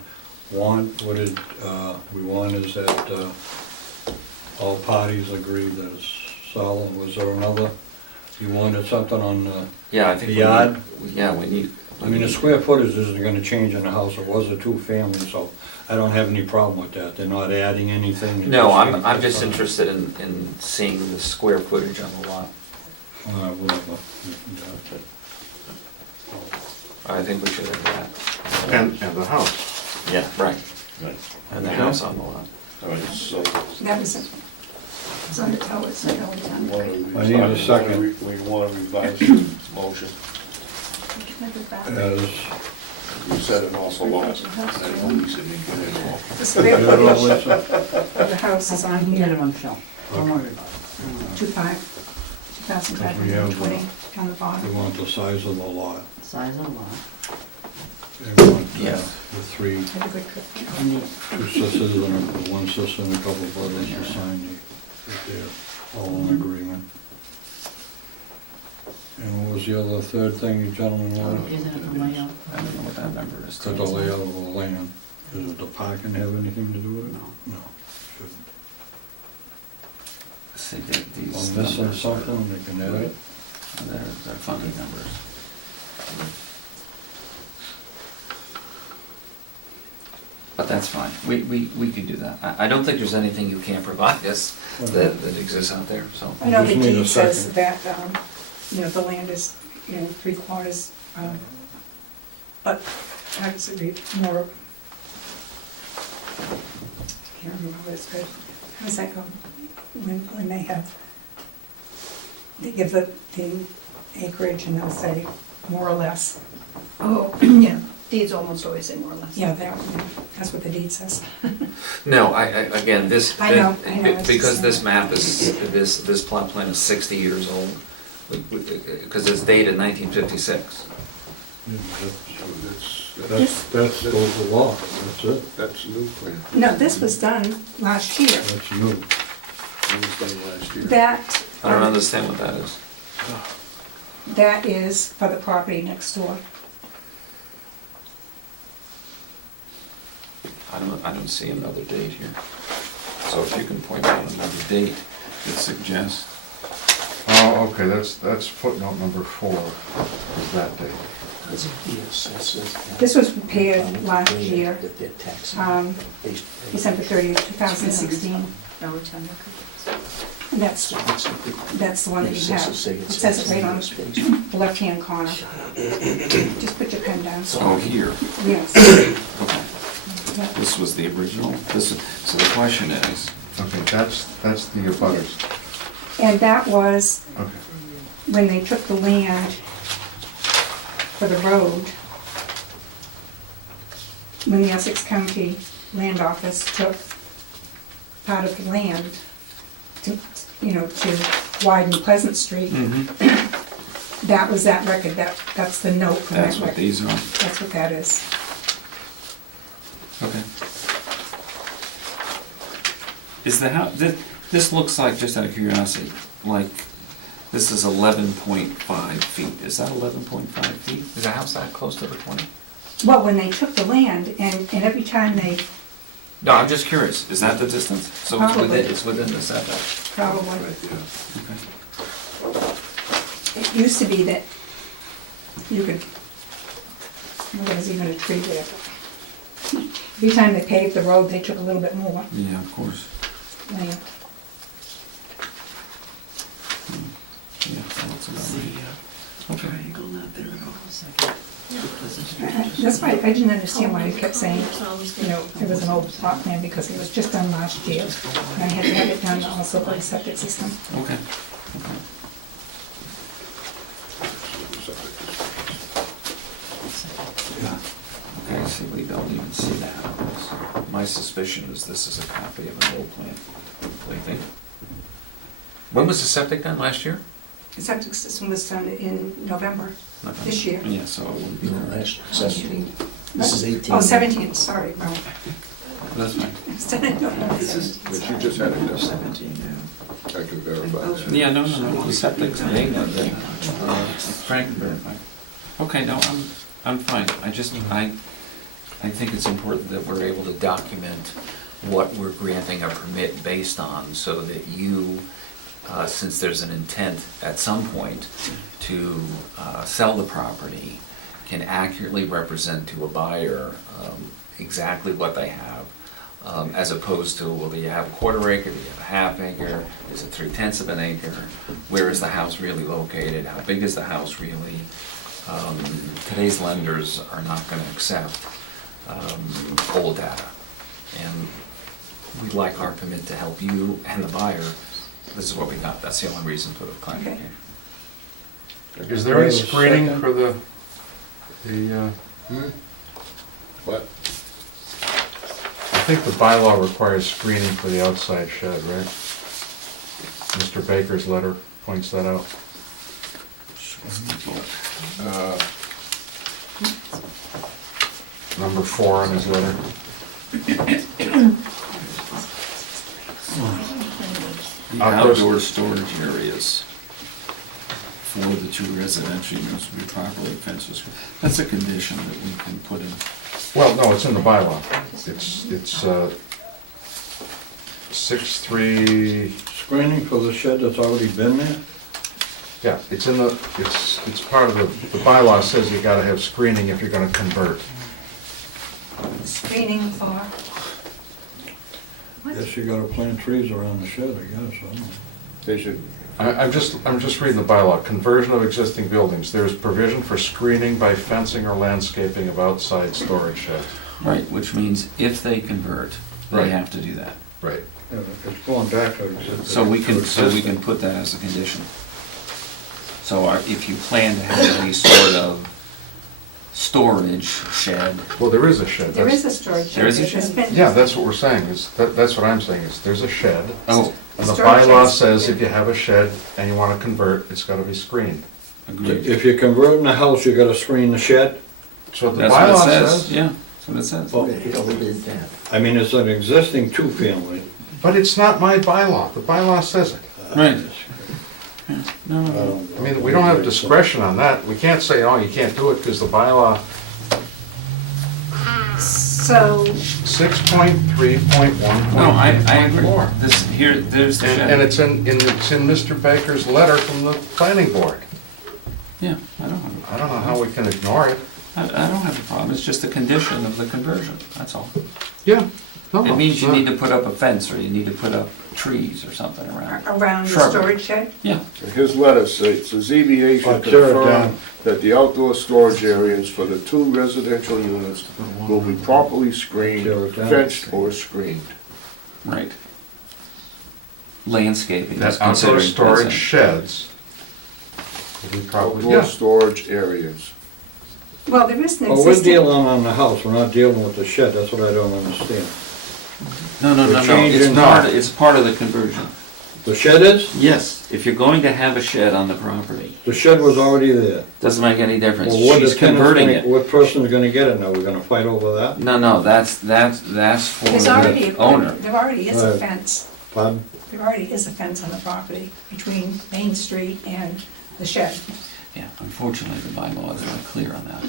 want, we want is that all parties agree that it's solid. Was there another, you wanted something on, Yeah, I think The we yard? need, yeah, we need. I mean, the square footage isn't gonna change in the house, it was a two-family, so I don't have any problem with that, they're not adding anything. No, I'm just interested in seeing the square footage on the lot. Whatever. I think we should have that. And the house. Yeah, right. Right. And the Okay. house on the lot. All right, so. That was it. It's on the tower, it's not all the time. I need a second. We want to revise the motion. As, You said an awful lot. I know we said you get it all. The square footage of the house is I on can get it here, on film. Don't worry about it. 2,520 down the we bottom. want the size of the lot. Size of the lot. They want, Yeah. the three, Have a good trip. And the, two sisters and one sister and a couple of brothers to sign if they're all in agreement. And what was the other third thing you gentlemen wanted? isn't it the layout? I don't know what that number is. Cut the layout of the land. Does the parking have anything to do with it? No. No. Shouldn't. See, these I'm missing numbers something, they can add it. They're funny numbers. But that's fine, we can do that. I don't think there's anything you can't provide us that exists out there, so. I know the Just need a deed says second. that, the land is, 3/4, but how does it read, more, I can't remember what it's good. How does that go? When they give the acreage and they'll say more or less. Oh, yeah, deeds almost always say more or less. Yeah, that's what the deed says. No, again, this, I know, it's because just- this map is, this plot plan is 60 years old, because it's dated 1956. That's the law, that's it, That's new plan. No, this was done last year. that's new. It was done last year. That, I don't understand what that is. that is for the property next door. I don't see another date here. So if you can point out another date that suggests. Oh, okay, that's footnote number 4, is that date. This was prepared last year, December 30th, 2016. Raleightown records. And that's the one that you have. It says it right on the left-hand corner. Just put your pen down. Oh, here. Yes. Okay. This was the original. So the question is, Okay, that's the abutters. And that was Okay. when they took the land for the road, when the Essex County Land Office took part of the land to widen Pleasant Street, that was that record, that's the note from that that's what record. these are. That's what that is. Okay. Is the house, this looks like, just out of curiosity, like, this is 11.5 feet. Is that 11.5 feet? Is the house that close to the 20? Well, when they took the land, and every time they, No, I'm just curious. Is that the distance? So Probably. it's within the setback? probably, Okay. it used to be that you could, well, there was even a tree there. Every time they paved the road, they took a little bit more Yeah, of course. land. Yeah, that's about right. Okay. That's why I didn't understand why they kept saying, you know, it was an old plot plan, because it was just done last year. And I had to have it done also for the septic system. Okay. Okay, see, we don't even see that on this. My suspicion is this is a copy of an old plan. What do you think? When was the septic done, last year? The septic system was done in November this year. Yeah, so it wouldn't be No, there. that's 17. This is 18. Oh, 17, sorry, well, That's fine. But you just had it done. 17, yeah. I can verify that. Yeah, no, the septic's being done. Frank can verify. Okay, no, I'm fine. I think it's important that we're able to document what we're granting a permit based on, so that you, since there's an intent at some point to sell the property, can accurately represent to a buyer exactly what they have, as opposed to, well, do you have a quarter acre, do you have a half acre, is it 3/10 of an acre, where is the house really located, how big is the house really? Today's lenders are not going to accept old data, and we'd like our permit to help you and the buyer. This is what we got, that's the only reason for the plan. Okay. Is there any screening for the, What? I think the bylaw requires screening for the outside shed, right? Mr. Baker's letter points that out. Number 4 on his letter. The outdoor storage areas for the two residential units will be properly fenced. That's a condition that we can put in. Well, no, it's in the bylaw. It's 6.3, Screening for the shed that's already been there? yeah, it's in the, it's part of the bylaw says you gotta have screening if you're gonna convert. Screening for, Guess you gotta plant trees around the shed, I guess, I don't know. They should, I'm just reading the bylaw. Conversion of existing buildings. There is provision for screening by fencing or landscaping of outside storage sheds. Right, which means if they convert, they Right. have to do that. Right. Yeah, it's going back to existing. So we can put that as a condition. So if you plan to have any sort of storage shed, Well, there is a shed. there is a storage shed. There is a There's shed? been- Yeah, that's what we're saying, that's what I'm saying, is there's a shed. oh, And the Storage bylaw sheds, says yeah. if you have a shed and you wanna convert, it's gotta be screened. agreed. If you're converting a house, you gotta screen the shed? That's what the That's what it bylaw says, says. yeah, that's what it says. Well, Yeah, we did that. I mean, it's an existing two-family. But it's not my bylaw, the bylaw says it. Right. No, no, I mean, we don't have discretion on that, we can't say, oh, you can't do it, because the bylaw, So, 6.3.1. no, I agree. This, here, there's the And shed. it's in Mr. Baker's letter from the planning board. Yeah, I don't I don't know how we can ignore it. I don't have a problem, it's just a condition of the conversion, that's all. Yeah. No, It means you it's need not. to put up a fence, or you need to put up trees or something around. around the Shrubbery. storage shed? Yeah, his letter states, the ZBA should Tear it confirm down. that the outdoor storage areas for the two residential units will be properly screened, Tear it down. fenced or screened. right. Landscaping is That outdoor considered. storage sheds will be probably, Outdoor yeah. storage areas. Well, there is an Well, we're existing, dealing on the house, we're not dealing with the shed, that's what I don't understand. No, no, We're no, no, changing- it's part of the conversion. The shed is? Yes, if you're going to have a shed on the property, The shed was already there. doesn't make any difference. Well, what She's the tenant's converting gonna, it. what person's gonna get it now? We're gonna fight over that? No, no, that's for there's already, the owner. there already is a Right. fence Pardon? There already is a fence on the property between Main Street and the shed. Yeah, unfortunately, the bylaw is not clear on that.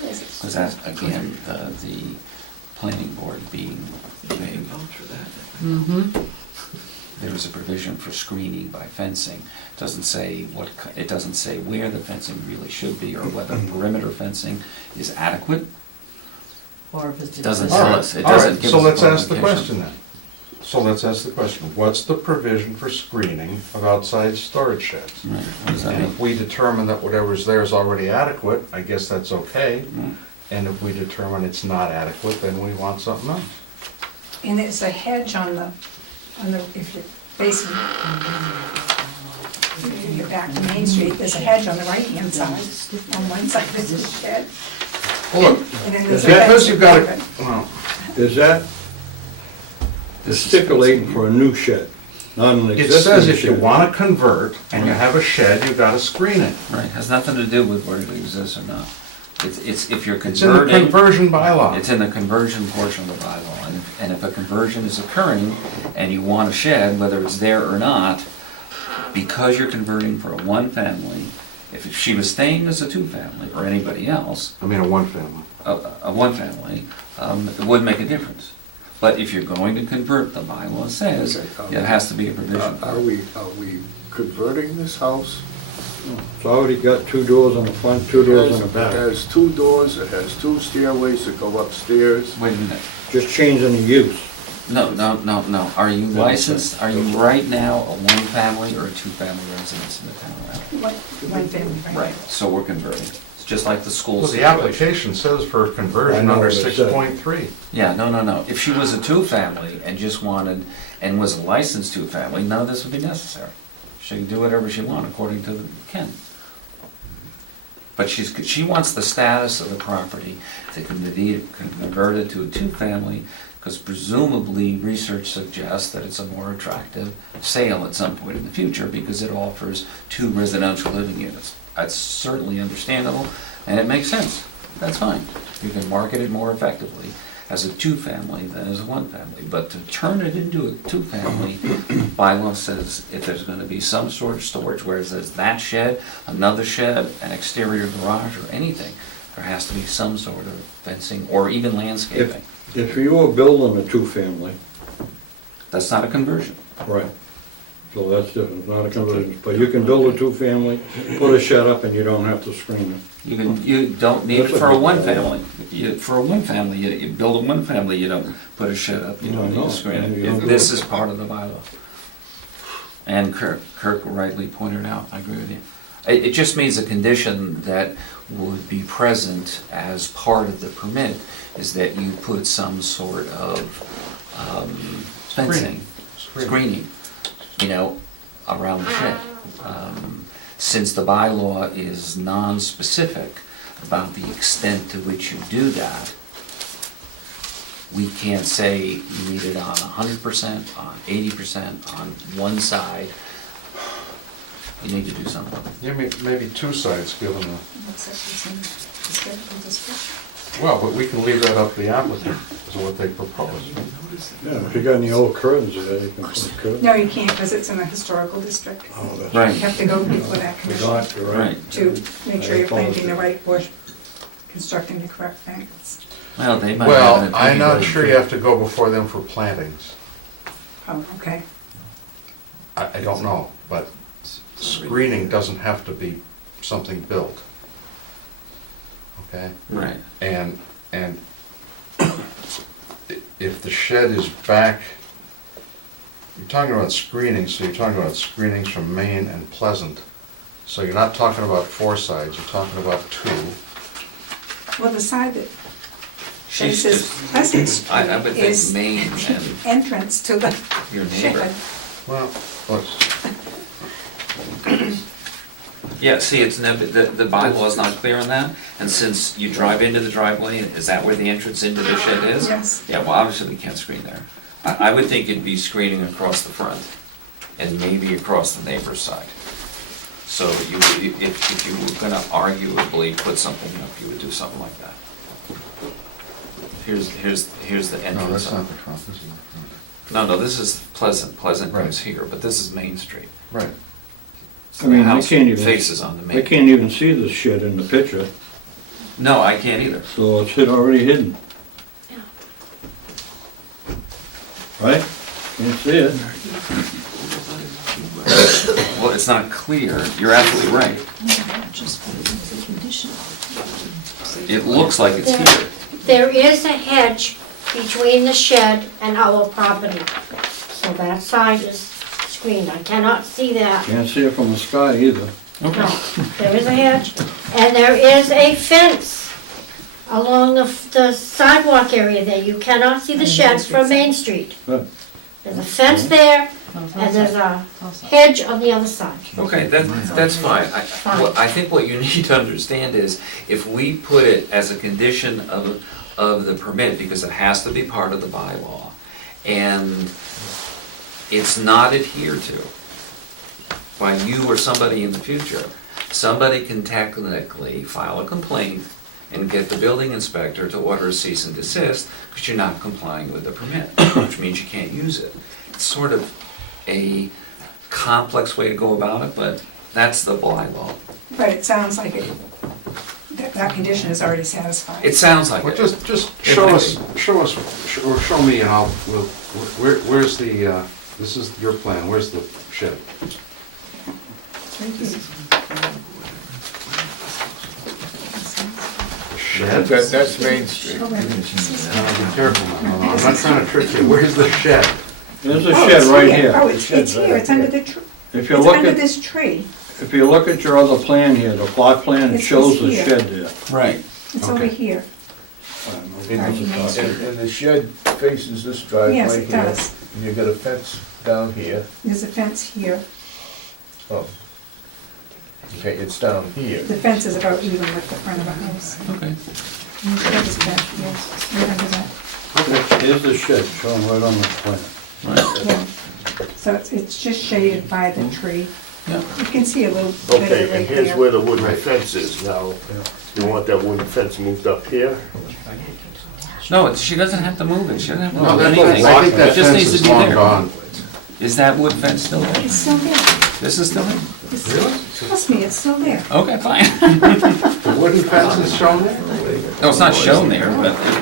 Because that's, again, the planning board being vague. Mm-hmm. There is a provision for screening by fencing. Doesn't say it doesn't say where the fencing really should be or whether perimeter fencing is adequate. Or if it's. It doesn't All tell right, us, it all doesn't right, give so us a let's ask the qualification. question then. So let's ask the question, what's the provision for screening of outside storage sheds? Right, what does that And mean? if we determine that whatever's there is already adequate, I guess that's okay. Mm. And if we determine it's not adequate, then we want something else. And there's a hedge on the, if you're facing, you get back to Main Street, there's a hedge on the right-hand side, on one side of the shed. Look, And then there's a because fence you've got above it. to, well, Is that This is- stipulating for a new shed, not an it existing says if you shed? want to convert and you have a shed, you've got to screen it. Right, has nothing to do with whether it exists or not. It's if you're It's in the converting. conversion bylaw. It's in the conversion portion of the bylaw, and if a conversion is occurring and you want a shed, whether it's there or not, because you're converting for a one-family, if she was staying as a two-family, or anybody else, I mean, a one-family. a one-family, it would make a difference. But if you're going to convert, the bylaw says, Okay, it has to be a provision. Are we converting this house? It's already got 2 doors on the front, 2 doors on the It back. has 2 doors, it has 2 stairways that go upstairs. Wait a minute. Just changing the use. No. Are you licensed, are you right now a one-family or a two-family residence in the town of Rapids? One family, right? So we're converting. It's just like the school Well, the situation. application says for I conversion know under what it said. 6.3. Yeah, no. If she was a two-family and just wanted, and was a licensed two-family, none of this would be necessary. She can do whatever she wants according to Ken. But she wants the status of the property to be converted to a two-family, because presumably research suggests that it's a more attractive sale at some point in the future because it offers 2 residential living units. That's certainly understandable, and it makes sense. That's fine. You can market it more effectively as a two-family than as a one-family. But to turn it into a two-family, bylaw says if there's gonna be some sort of storage, whereas there's that shed, another shed, an exterior garage, or anything, there has to be some sort of fencing or even landscaping. If you were building a 2-family, That's not a conversion. right, so that's different, it's not a conversion, but you can build a 2-family, put a shed up and you don't have to screen it. You don't need it That's a for a good one-family. For a one-family, you build a one-family, you don't put a shed up, you No, don't need no, to screen you don't it. do This it. is part of the bylaw. And Kirk rightly pointed out, I agree with you. It just means a condition that would be present as part of the permit is that you put some sort of fencing, screening, around the shed. Since the bylaw is non-specific about the extent to which you do that, we can't say you need it on 100%, on 80%, on one side. You need to do something. Yeah, maybe 2 sides given the, Looks like it's in description, description. well, but we can leave that up to the applicant, is what they propose. Yeah, if you got any old curtains there, you can put curtains. No, you can't, because it's in the historical district. Oh, that's. You Right, have to go before that commission Forgot, you're right. right. to make sure I you're planting the apologize. right bush, constructing the correct fence. Well, they might have an Well, opinion. I'm not sure you have to go before them for plantings. Oh, okay. I don't know, but screening doesn't have to be something built. Okay? Right. And if the shed is back, you're talking about screening, so you're talking about screenings from Main and Pleasant. So you're not talking about 4 sides, you're talking about 2. Well, the side that She's faces just, Pleasant I would Street is think Maine and entrance to the your neighbor. shed. Well, look, Yeah, see, the bylaw is not clear on that, and since you drive into the driveway, is that where the entrance into the shed is? Yes. Yeah, well, obviously we can't screen there. I would think it'd be screening across the front, and maybe across the neighbor's side. So if you were gonna arguably put something up, you would do something like that. here's the No, entrance. that's not the front, this is the front. No, this is Pleasant. Pleasant Right. goes here, but this is Main Street. Right. So I mean, the I house can't even- faces on the I main. can't even see the shed in the picture, No, I can't either. so it's already hidden. Yeah. Right? Can't see it. Well, it's not clear. You're absolutely right. It looks like it's here. There is a hedge between the shed and our property. So that side is screened. I cannot see that. Can't see it from the sky either. No, there is a hedge, and there is a fence along the sidewalk area there. You cannot see the sheds from Main Street. Good. There's a fence there, and there's a hedge on the other side. Okay, that's fine. I think what you need to understand is, if we put it as a condition of the permit, because it has to be part of the bylaw, and it's not adhered to by you or somebody in the future, somebody can technically file a complaint and get the building inspector to order a cease and desist because you're not complying with the permit, which means you can't use it. It's sort of a complex way to go about it, but that's the bylaw. But it sounds like that condition is already satisfied. It sounds like Well, it. just show us, or show me and where's the, this is your plan, where's the shed? It's right here. Shed? That's Main Street. Oh, right. Be careful now, no, I'm not trying to trick you, where's the shed? There's a Oh, shed it's right here. Oh, it's here, it's under the tree. If you It's look under at, this tree. if you look at your other plan here, the plot plan, it It's shows the here. shed there. Right. It's over Okay. here. And the shed faces this driveway here. Yes, it does. And you got a fence down here. There's a fence here. Oh. Okay, it's down here. The fence is about even with the front of the house. Okay. And the shed is back here, right under that. Okay. Here's the shed, shown right on the plan. Right. Yeah. So it's just shaded by the tree. Yeah. You can see a little bit of it Okay, right and here's there. where the wooden fence is now. You want that wooden fence moved up here? No, she doesn't have to move it. She doesn't have to No, move that, anything. I think that It just fence needs to is be long there. gone. Is that wood fence still there? It's still there. This is still there? Trust me, it's still there. Okay, fine. The wooden fence is shown there? No, it's not shown there,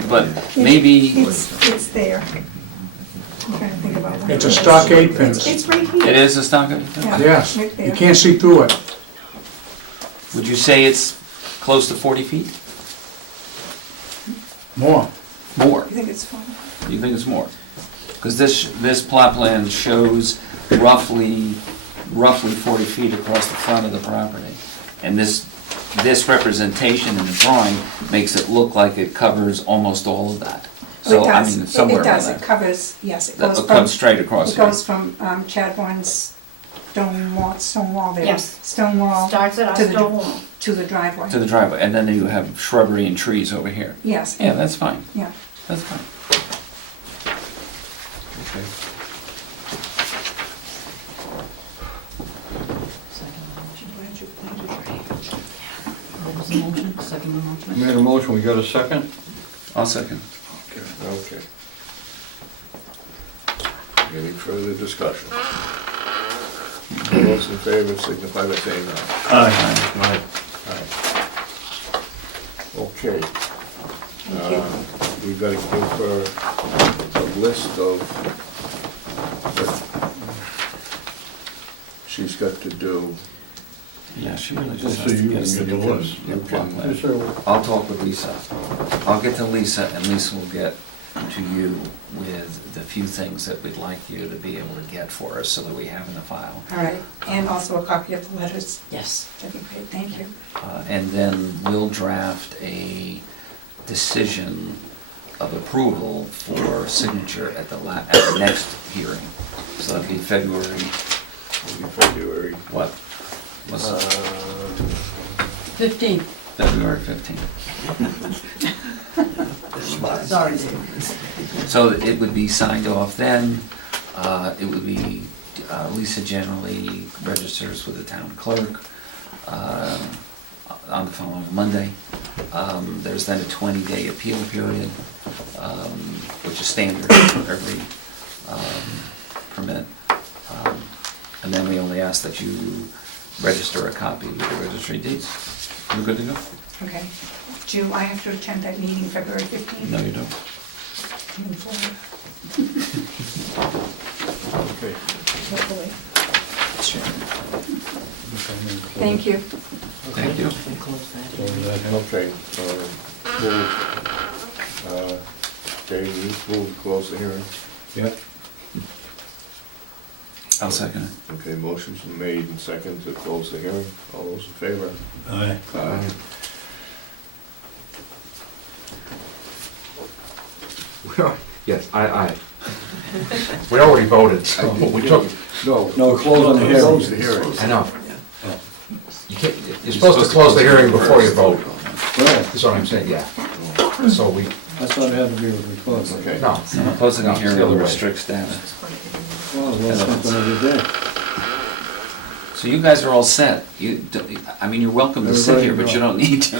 but maybe, It's there. I'm trying to think about what. It's a stockade fence. It's right it here. is a stockade? Yeah, Yes, right there. you can't see through it. Would you say it's close to 40 feet? More. More. You think it's fine? You think it's more? Because this plot plan shows roughly 40 feet across the front of the property. And this representation in the drawing makes it look like it covers almost all of that. So, It I does. mean, somewhere It does, around it there. covers, yes, it That goes from. comes straight across It here. goes from Chadbourne's stone wall there. Yes. Stone wall Starts at our To the- stone wall. to the driveway. To the driveway, and then you have shrubbery and trees over here. Yes, Yeah, that's fine, yeah. that's fine. Okay. What was the motion? Second the motion? Made a motion, we got a second? I'll second. Okay. Any further discussion? All those in favor signify by saying aye. Aye. Okay, Thank you. we gotta give her a list of what she's got to do. Yeah, she really just So has to you get us the can new get the list. new plot plan. Yes, sir. I'll talk with Lisa. I'll get to Lisa, and Lisa will get to you with the few things that we'd like you to be able to get for us so that we have in the file. All right, and also a copy of the letters. Yes. That'd be great, thank you. And then we'll draft a decision of approval for signature at the next hearing. So that'll be February, February. what? What's it? 15. February 15th. Sorry, Dave. So it would be signed off then. It would be, Lisa generally registers with the town clerk. on the following Monday. There's then a 20-day appeal period, which is standard for every permit. And then we only ask that you register a copy with the registry of deeds. You're good to go? Okay. Do I have to attend that meeting February 15th? No, you don't. I'm in Florida. Okay. Hopefully. Sure. Thank you. Thank you. We close that. Close that here. Okay, Dave, you move to close the hearing. Yep. I'll second it. Okay, motion's been made and second to close the hearing. All those in favor? Aye. Aye. Yes, aye. We already voted, so we took, No, closing the hearing. Close the hearing. I know. You can't, you're supposed to close the hearing before you vote, Right, that's what I'm saying, yeah. So we, I thought it had to be with the close. Okay. no. Closing the No, it's the other hearing way. restricts data. Well, that's something every day. So you guys are all set. I mean, you're welcome to sit here, but you don't need to.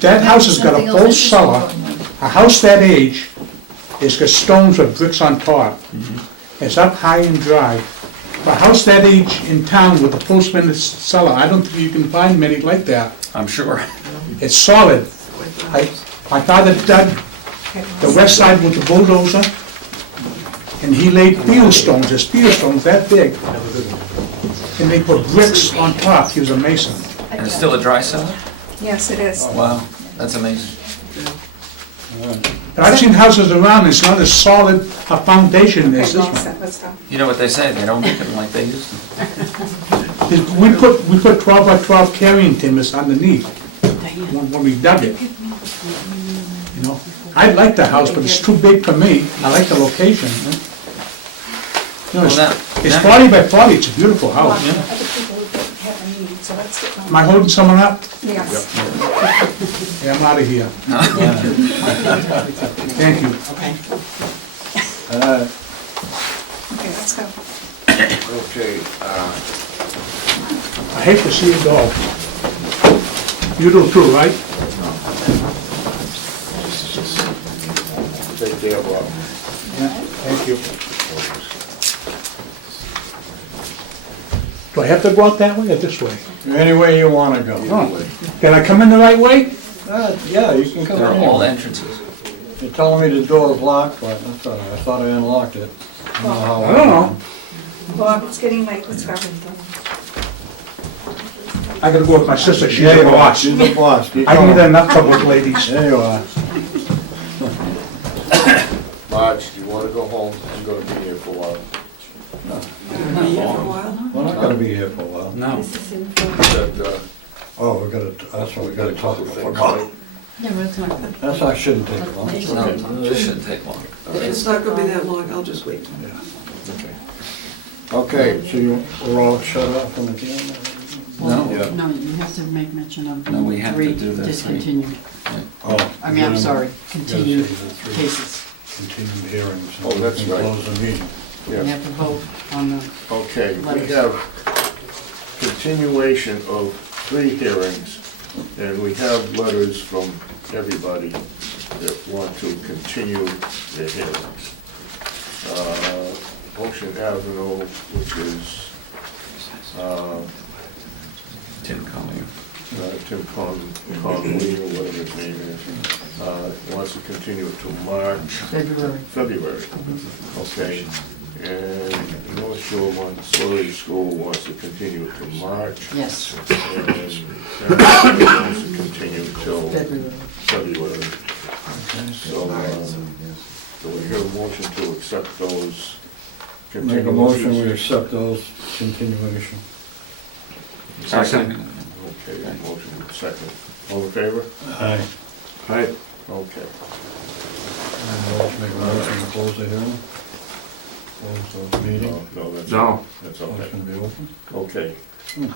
That house has got a full cellar. A house that age, it's got stones with bricks on top. It's up high and dry. For a house that age in town with a full cellar, I don't think you can find many like that. I'm sure. It's solid. My father dug the west side with the bulldozer, and he laid field stones, there's field stones that big. And they put bricks on top, he was a mason. And it's still a dry cellar? Yes, it is. Wow, that's amazing. But I've seen houses around, it's not as solid a foundation Okay, as this well one. said, let's go. You know what they say, they don't make them like they used to. We put 12 by 12 carrying timbers underneath when we dug it. You know, I like the house, but it's too big for me. I like the location. You know, Well, it's 40 by 40, it's a beautiful Well, house. other people have a meeting, so let's get on. Am I holding someone up? Yes. Yeah, I'm out of here. Thank you. Okay, let's go. Okay, I hate to see it go. You do too, right? take care of Yeah, thank you. Do I have to go out that way or this way? Any way you wanna go. Oh, can I come in the right way? Yeah, you can come They're in. all entrances. You're telling me the door's locked, but that's all right. I thought I unlocked it. I don't know how I don't know. Bob, it's getting late, let's go. I gotta go with my sister, she's Yeah, a you are. boss. She's a boss. Keep I can going. get enough trouble with ladies. There you are. Marge, do you wanna go home? I'm gonna be here for a while. We're not gonna be here for a while. No. Said, Oh, we gotta, that's what we gotta talk couple about. things, Forgot. right? Yeah, we're talking. That's, I shouldn't take long. No, it shouldn't take long. It's not gonna be that long, I'll just wait. Okay. Okay, So you, we're all shut off from the camera? No. Yeah. No, you have to make mention of No, we have to three do the three. discontinued. Oh. I mean, I'm sorry, continued Gotta say the three cases. Continued hearings. Oh, that's We can right. Close the meeting. You yes. have to vote on the, Okay, we Letters. have continuation of 3 hearings, and we have letters from everybody that want to continue their hearings. Ocean Avenue, which is Tim Collier. Tim Conley, or whatever his name is, wants to continue it to March, February. February. Okay, and North Shore Montessori School wants to continue it to March. Yes, And Karen wants to continue till February. February. So, do we hear a motion to accept those Make a motion, we continuations? accept those continuation. Second. Okay, motion second. All in favor? Aye. Aye. Okay. Make a motion to close the hearing. Close the meeting. No, that's. No. That's Oh, it's okay. gonna be open? Okay. Hmm.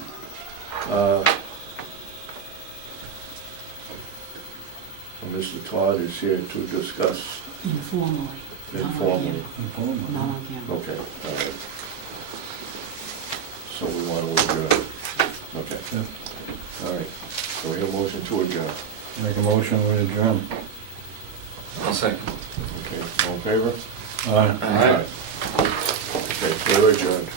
Mr. Todd is here to discuss Informally. informally. Informal. Not on camera. Okay, all right. So we want to adjourn. Okay. Yeah. All right. to adjourn. Make a motion with adjourn. I'll second. Okay, all in favor? Aye. Okay, we're adjourned.